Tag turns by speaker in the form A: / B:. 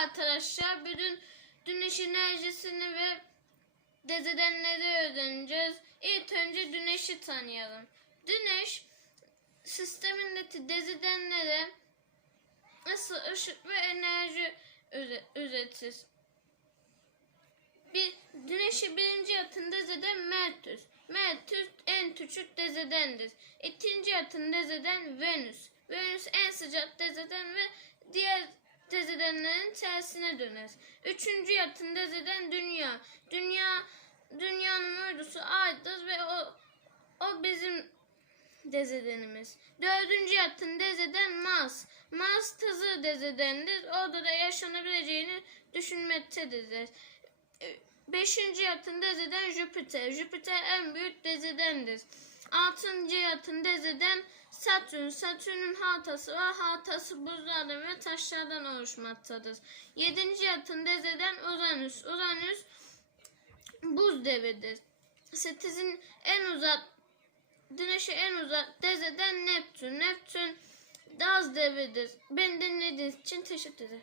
A: arkadaşlar bugün güneş enerjisini ve gezegenleri öğreneceğiz. İlk önce güneşi tanıyalım. Güneş sistemindeki gezegenlere nasıl ışık ve enerji üre- üretir. Bir, güneşi birinci yatın gezegen Merkür. Merkür en küçük gezegendir. İkinci yatın gezegen Venüs. Venüs en sıcak gezegen ve diğer gezegenlerin tersine döner. Üçüncü yatın gezegen Dünya. Dünya dünyanın uydusu Ay'dır ve o o bizim gezegenimiz. Dördüncü yatın gezegen Mars. Mars tızı gezegendir. Orada da yaşanabileceğini düşünmektedir. Beşinci yatın gezegen Jüpiter. Jüpiter en büyük gezegendir. Altıncı yatın gezegen Satürn. Satürn'ün halkası var. Halkası buzlardan ve taşlardan oluşmaktadır. Yedinci yatın gezegen Uranüs. Uranüs buz devidir. Setizin en uzak Güneşe en uzak gezegen Neptün. Neptün gaz devidir. Beni dinlediğiniz için teşekkür ederim.